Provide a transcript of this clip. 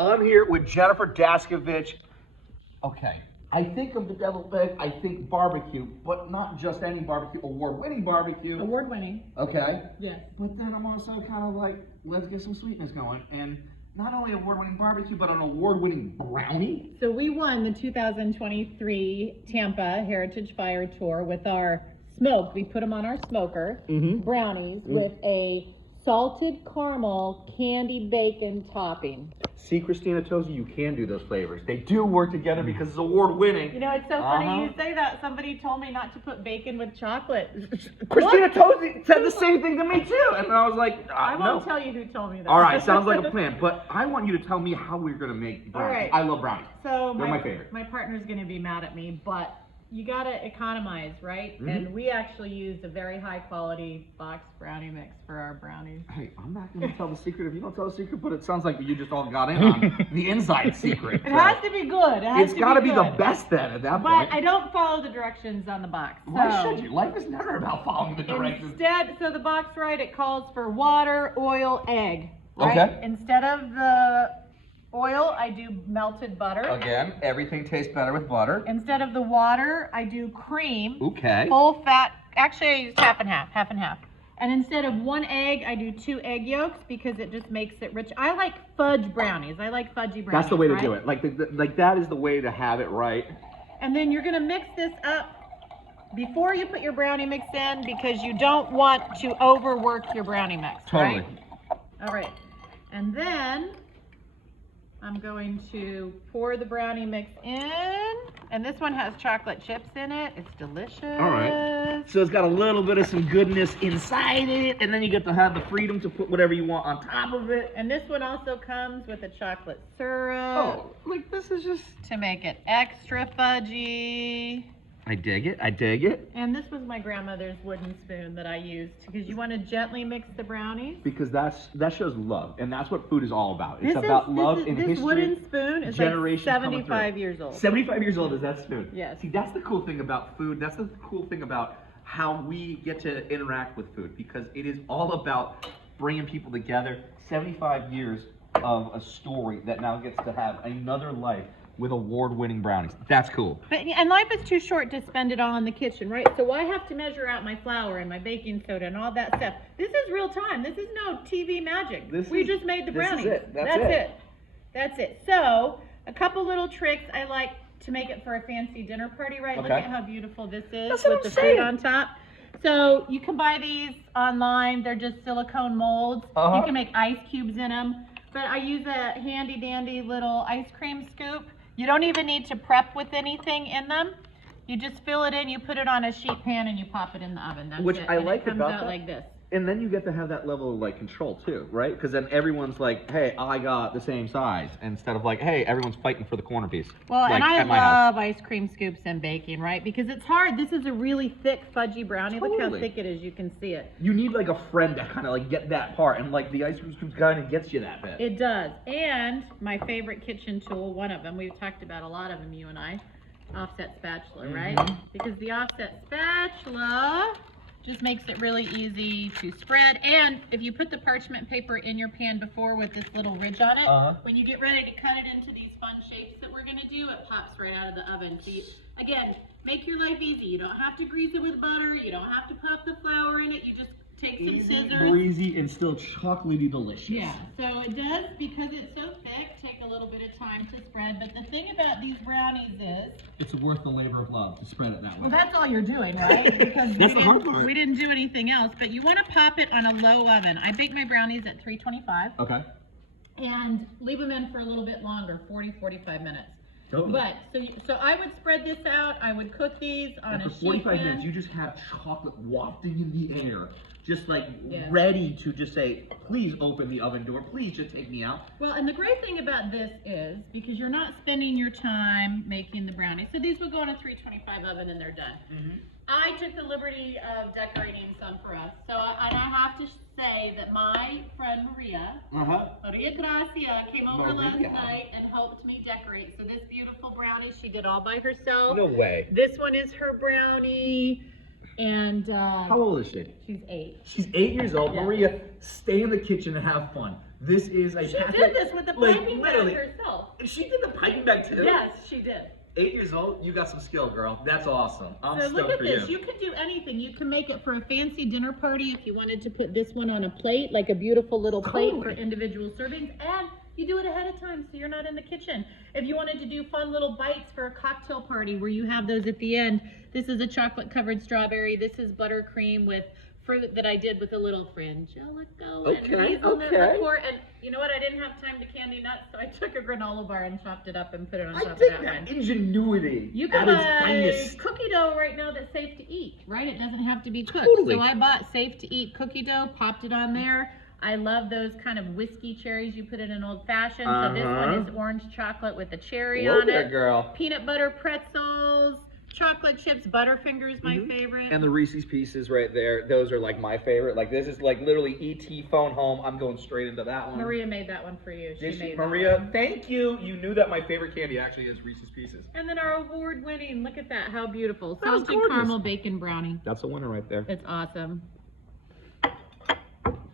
I'm here with Jennifer Daskevich. Okay, I think of the deviled egg, I think barbecue, but not just any barbecue, award-winning barbecue. Award-winning. Okay. Yes. But then I'm also kind of like, let's get some sweetness going. And not only award-winning barbecue, but an award-winning brownie. So we won the 2023 Tampa Heritage Fire Tour with our smoke. We put them on our smoker, brownies with a salted caramel candy bacon topping. See, Christina Tosi, you can do those flavors. They do work together because it's award-winning. You know, it's so funny you say that. Somebody told me not to put bacon with chocolate. Christina Tosi said the same thing to me too, and I was like, I won't tell you who told me that. All right, sounds like a plan, but I want you to tell me how we're gonna make brownies. All right. I love brownies. So they're my favorite. My partner's gonna be mad at me, but you gotta economize, right? And we actually used a very high quality box brownie mix for our brownies. Hey, I'm not gonna tell the secret if you don't tell the secret, but it sounds like you just all got in on the inside secret. It has to be good. It's gotta be the best then at that point. But I don't follow the directions on the box. So why should you? Life is never about following the directions. Instead, so the box, right, it calls for water, oil, egg. Right? Okay. Instead of the oil, I do melted butter. Again, everything tastes better with butter. Instead of the water, I do cream. Okay. Full fat. Actually, I use half and half. And instead of one egg, I do 2 egg yolks because it just makes it rich. I like fudge brownies. I like fudgy brownies. That's the way to do it. Like that is the way to have it right. And then you're gonna mix this up before you put your brownie mix in because you don't want to overwork your brownie mix. Totally. Right? All right. And then I'm going to pour the brownie mix in, and this one has chocolate chips in it. It's delicious. All right. So it's got a little bit of some goodness inside it, and then you get to have the freedom to put whatever you want on top of it. And this one also comes with a chocolate syrup. Oh, like this is just... to make it extra fudgy. I dig it, I dig it. And this was my grandmother's wooden spoon that I used because you want to gently mix the brownies. Because that shows love, and that's what food is all about. It's about love and history. This wooden spoon is like 75 years old. 75 years old is that spoon. Yes. See, that's the cool thing about food. That's the cool thing about how we get to interact with food, because it is all about bringing people together. 75 years of a story that now gets to have another life with award-winning brownies. That's cool. And life is too short to spend it all in the kitchen, right? So I have to measure out my flour and my baking soda and all that stuff. This is real time. This is no TV magic. We just made the brownies. This is it. That's it. So a couple little tricks I like to make it for a fancy dinner party, right? Okay. Look at how beautiful this is That's what with I'm the saying. fruit on top. So you can buy these online. They're just silicone molds. You can make ice cubes in them. But I use a handy dandy little ice cream scoop. You don't even need to prep with anything in them. You just fill it in, you put it on a sheet pan, and you pop it in the oven. That's Which it. I And like it comes about out that. like this. And then you get to have that level of like control too, right? Because then everyone's like, hey, I got the same size, instead of like, hey, everyone's fighting for the corner piece. Well, like and I at my house. love ice cream scoops and baking, right? Because it's hard. This is a really thick, fudgy brownie. Look how Totally. thick it is. You can see it. You need like a friend to kind of like get that part, and like the ice cream scoop kind of gets you that bit. It does. And my favorite kitchen tool, one of them, we've talked about a lot of them, you and I, offset spatula, right? Because the offset spatula just makes it really easy to spread. And if you put the parchment paper in your pan before with this little ridge on it, when you get ready to cut it into these fun shapes that we're gonna do, it pops right out of the oven. So you, again, make your life easy. You don't have to grease it with butter. You don't have to pop the flour in it. You just take some Easy, scissors. breezy, and still chocolatey delicious. Yeah, so it does, because it's so thick, take a little bit of time to spread. But the thing about these brownies is, It's worth the labor of love to spread it that way. well, that's all you're doing, right? Because That's the hard part. we didn't do anything else. But you want to pop it on a low oven. I bake my brownies at 325 Okay. and leave them in for a little bit longer, 40-45 minutes. Totally. But so I would spread this out. I would cook these on And a for sheet 45 pan. minutes, you just have chocolate wafting in the air, just like Yeah. ready to just say, please open the oven door, please just take me out. Well, and the great thing about this is, because you're not spending your time making the brownies. So these would go in a 325 oven and they're done. I took the liberty of decorating some for us. So, and I have to say that my friend Maria Gracia came over last night and helped me decorate. So this beautiful brownie she did all by herself. No way. This one is her brownie. And How old is she? she's 8. She's 8 years old. Yeah. Maria, stay in the kitchen and have fun. This is a She did this with the piping bag literally. herself. She did the piping bag too? Yes, she did. 8 years old, you got some skill, girl. That's awesome. I'm So stoked look at for this. you. You could do anything. You can make it for a fancy dinner party if you wanted to put this one on a plate, like a beautiful little plate for individual servings. And you do it ahead of time so you're not in the kitchen. If you wanted to do fun little bites for a cocktail party where you have those at the end, this is a chocolate covered strawberry. This is buttercream with fruit that I did with a little frangelico and hazelnut liqueur. And you know what? I didn't have time to candy nuts, so I took a granola bar and chopped it up and put it on top of that one. Ingenuity. You can at its buy finest. cookie dough right now that's safe to eat, right? It doesn't have to be cooked. Totally. So I bought safe to eat cookie dough, popped it on there. I love those kind of whiskey cherries you put in an old fashioned. So this one is orange chocolate with a cherry on it. Girl. Peanut butter pretzels, chocolate chips, Butterfingers, my favorite. And the Reese's Pieces right there, those are like my favorite. Like this is like literally ET phone home. I'm going straight into that one. Maria made that one for you. Did she? made that Maria, one. thank you. You knew that my favorite candy actually is Reese's Pieces. And then our award winning, look at that, how beautiful. That was Salted gorgeous. caramel bacon brownie. That's a winner right there. It's awesome.